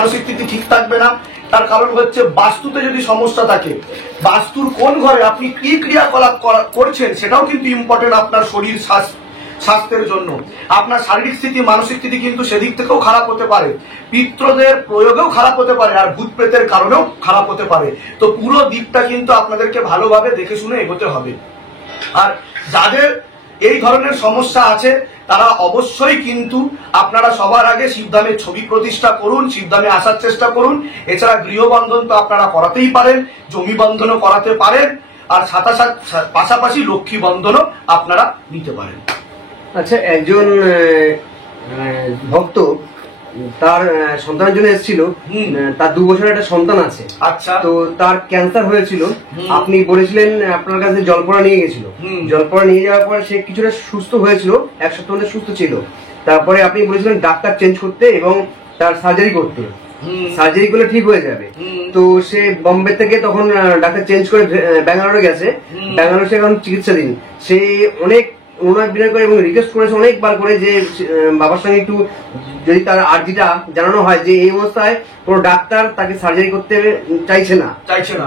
মানসিক স্থিতি ঠিক থাকবে না। তার কারণ হচ্ছে বাস্তুতে যদি সমস্যা থাকে, বাস্তুর কোন ঘরে আপনি কি ক্রিয়াকলাপ করছেন সেটাও কিন্তু ইম্পর্টেন্ট আপনার শরীর স্বাস্থ্যের জন্য। আপনার শারীরিক স্থিতি মানসিক স্থিতি কিন্তু সেদিক থেকেও খারাপ হতে পারে, পিত্রদের প্রয়োগেও খারাপ হতে পারে, আর ভূত প্রেতের কারণেও খারাপ হতে পারে। তো পুরো দিকটা কিন্তু আপনাদেরকে ভালোভাবে দেখে শুনে এগোতে হবে। আর যাদের এই ধরনের সমস্যা আছে তারা অবশ্যই কিন্তু আপনারা সবার আগে শিবধামের ছবি প্রতিষ্ঠা করুন, শিবধামে আসার চেষ্টা করুন। এছাড়া গৃহবন্ধন তো আপনারা করাতেই পারেন, জমি বন্ধনও করাতে পারেন, আর পাশাপাশি লক্ষ্মী বন্ধনও আপনারা নিতে পারেন। আচ্ছা, একজন ভক্ত তার সন্তানের জন্য এসেছিল, তার 2 বছরের একটা সন্তান আছে। আচ্ছা, তো তার ক্যান্সার হয়েছিল। আপনি বলেছিলেন আপনার কাছে জলপড়া নিয়ে গেছিল, জলপড়া নিয়ে যাওয়ার পর সে কিছুটা সুস্থ হয়েছিল, 1 সপ্তাহ মধ্যে সুস্থ ছিল। তারপরে আপনি বলেছিলেন ডাক্তার চেঞ্জ করতে এবং তার সার্জারি করতে, সার্জারি করলে ঠিক হয়ে যাবে। তো সে বোম্বে থেকে তখন ডাক্তার চেঞ্জ করে ব্যাঙ্গালোরে গেছে, ব্যাঙ্গালোর সে এখন চিকিৎসাধীন। সে অনেক অনুনয় বিনয় করে এবং রিকোয়েস্ট করেছে অনেকবার করে যে বাবার সঙ্গে একটু যদি তার আর্জিটা জানানো হয় যে এই অবস্থায় কোন ডাক্তার তাকে সার্জারি করতে চাইছে না,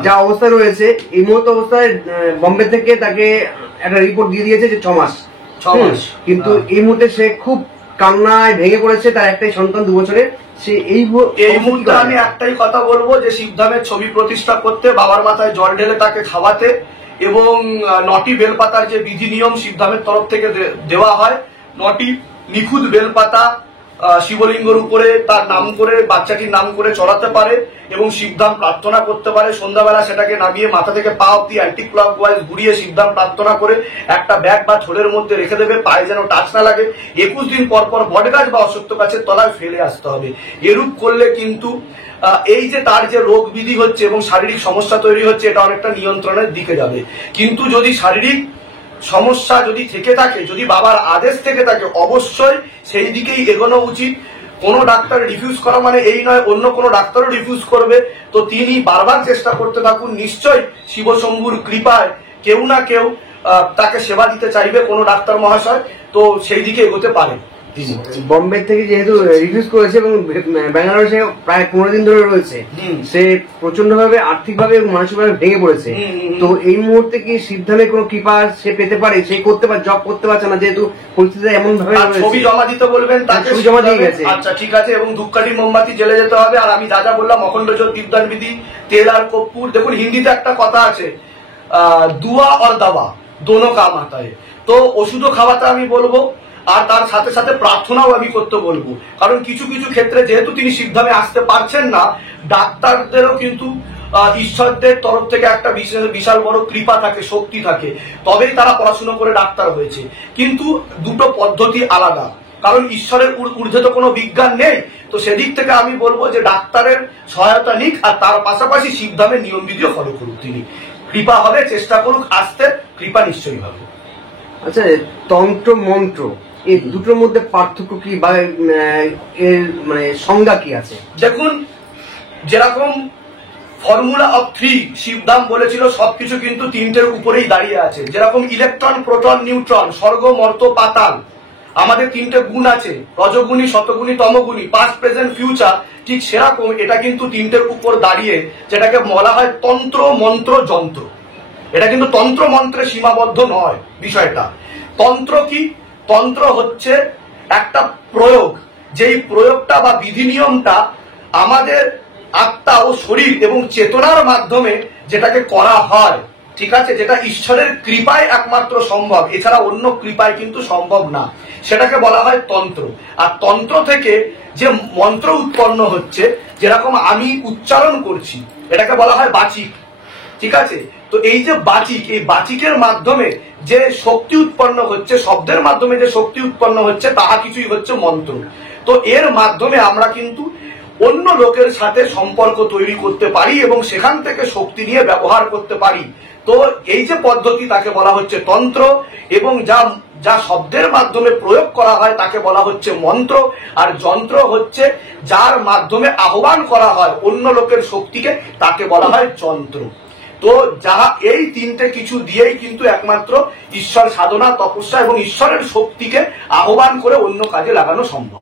যা অবস্থা রয়েছে এই মুহূর্তে অবস্থায় বোম্বে থেকে তাকে একটা রিপোর্ট দিয়ে দিয়েছে যে 6 মাস। কিন্তু এই মুহূর্তে সে খুব কান্নায় ভেঙে পড়েছে, তার একটাই সন্তান 2 বছরের। সে এই মুহূর্তে আমি একটাই কথা বলবো যে শিবধামের ছবি প্রতিষ্ঠা করতে, বাবার মাথায় জল ঢেলে তাকে খাওয়াতে এবং 9টি বেলপাতার যে বিধি নিয়ম শিবধামের তরফ থেকে দেওয়া হয়, 9টি নিখুঁত বেলপাতা শিবলিঙ্গের উপরে তার নাম করে, বাচ্চাটির নাম করে চড়াতে পারে এবং শিবধাম প্রার্থনা করতে পারে। সন্ধ্যাবেলা সেটাকে নামিয়ে মাথা থেকে পা অব্দি অ্যান্টি ক্লকওয়াইজ ঘুরিয়ে শিবধাম প্রার্থনা করে একটা ব্যাগ বা ছোলের মধ্যে রেখে দেবে, পায়ে যেন টাচ না লাগে। 21 দিন পর পর বটগাছ বা অশ্বত্থ গাছের তলায় ফেলে আসতে হবে। এরূপ করলে কিন্তু এই যে তার যে রোগ বিধি হচ্ছে এবং শারীরিক সমস্যা তৈরি হচ্ছে, এটা অনেকটা নিয়ন্ত্রণের দিকে যাবে। কিন্তু যদি শারীরিক সমস্যা যদি থেকে থাকে, যদি বাবার আদেশ থেকে থাকে, অবশ্যই সেই দিকেই এগোনো উচিত। কোনো ডাক্তার রিফিউজ করা মানে এই নয় অন্য কোনো ডাক্তারও রিফিউজ করবে। তো তিনি বারবার চেষ্টা করতে থাকুন, নিশ্চয় শিবশম্ভুর কৃপায় কেউ না কেউ তাকে সেবা দিতে চাইবে কোনো ডাক্তার মহাশয়, তো সেই দিকে এগোতে পারে। বম্বে থেকে যেহেতু রিফিউজ করেছে এবং ব্যাঙ্গালোরে সে প্রায় 15 দিন ধরে রয়েছে, সে প্রচন্ড ভাবে আর্থিকভাবে এবং মানসিকভাবে ভেঙে পড়েছে। তো এই মুহূর্তে কি সিদ্ধান্তে কোনো কৃপা সে পেতে পারে? সে করতে পারে, জব করতে পারছে না যেহেতু পরিস্থিতি এমন ভাবে। ছবি জমা দিতে বলবেন, তাকে ছবি জমা দিয়ে গেছে। আচ্ছা ঠিক আছে, এবং ধূপকাঠি মোমবাতি জ্বেলে যেতে হবে। আর আমি যা যা বললাম অখণ্ড জ্যোত, দীপদান বিধি, তেল আর কর্পূর। দেখুন হিন্দিতে একটা কথা আছে, দুয়া আর দাওয়া দোনো কাম আতা है। তো ওষুধও খাওয়াতে আমি বলবো, আর তার সাথে সাথে প্রার্থনাও আমি করতে বলবো। কারণ কিছু কিছু ক্ষেত্রে যেহেতু তিনি শিবধামে আসতে পারছেন না, ডাক্তারদেরও কিন্তু ঈশ্বরদের তরফ থেকে একটা বিশাল বড় কৃপা থাকে, শক্তি থাকে, তবেই তারা পড়াশোনা করে ডাক্তার হয়েছে। কিন্তু দুটো পদ্ধতি আলাদা, কারণ ঈশ্বরের ঊর্ধ্বে তো কোনো বিজ্ঞান নেই। তো সেদিক থেকে আমি বলবো যে ডাক্তারের সহায়তা নিক, আর তার পাশাপাশি শিবধামের নিয়ম বিধিও ফলো করুক। তিনি কৃপা হবে, চেষ্টা করুক আসতে, কৃপা নিশ্চয়ই হবে। আচ্ছা, তন্ত্র মন্ত্র এই দুটোর মধ্যে পার্থক্য কি বা এর মানে সংজ্ঞা কি আছে? দেখুন, যেরকম ফর্মুলা অফ 3 শিবধাম বলেছিল, সবকিছু কিন্তু 3টের উপরেই দাঁড়িয়ে আছে। যেরকম ইলেকট্রন, প্রোটন, নিউট্রন, স্বর্গ, মর্ত, পাতাল, আমাদের 3টে গুণ আছে, রজগুণী, শতগুণী, তমগুণী, পাস্ট, প্রেজেন্ট, ফিউচার। ঠিক সেরকম এটা কিন্তু 3টের উপর দাঁড়িয়ে, যেটাকে বলা হয় তন্ত্র, মন্ত্র, যন্ত্র। এটা কিন্তু তন্ত্র মন্ত্রে সীমাবদ্ধ নয় বিষয়টা। তন্ত্র কি? তন্ত্র হচ্ছে একটা প্রয়োগ, যেই প্রয়োগটা বা বিধি নিয়মটা আমাদের আত্মা ও শরীর এবং চেতনার মাধ্যমে যেটাকে করা হয়, ঠিক আছে, যেটা ঈশ্বরের কৃপায় একমাত্র সম্ভব, এছাড়া অন্য কৃপায় কিন্তু সম্ভব না, সেটাকে বলা হয় তন্ত্র। আর তন্ত্র থেকে যে মন্ত্র উৎপন্ন হচ্ছে, যেরকম আমি উচ্চারণ করছি, এটাকে বলা হয় বাচিক, ঠিক আছে। তো এই যে বাচিক, এই বাচিকের মাধ্যমে যে শক্তি উৎপন্ন হচ্ছে, শব্দের মাধ্যমে যে শক্তি উৎপন্ন হচ্ছে, তাহা কিছুই হচ্ছে মন্ত্র। তো এর মাধ্যমে আমরা কিন্তু অন্য লোকের সাথে সম্পর্ক তৈরি করতে পারি এবং সেখান থেকে শক্তি নিয়ে ব্যবহার করতে পারি। তো এই যে পদ্ধতি, তাকে বলা হচ্ছে তন্ত্র, এবং যা শব্দের মাধ্যমে প্রয়োগ করা হয় তাকে বলা হচ্ছে মন্ত্র। আর যন্ত্র হচ্ছে যার মাধ্যমে আহ্বান করা হয় অন্য লোকের শক্তিকে, তাকে বলা হয় যন্ত্র। তো যাহা এই 3টে কিছু দিয়েই কিন্তু একমাত্র ঈশ্বর সাধনা, তপস্যা এবং ঈশ্বরের শক্তিকে আহ্বান করে অন্য কাজে লাগানো সম্ভব।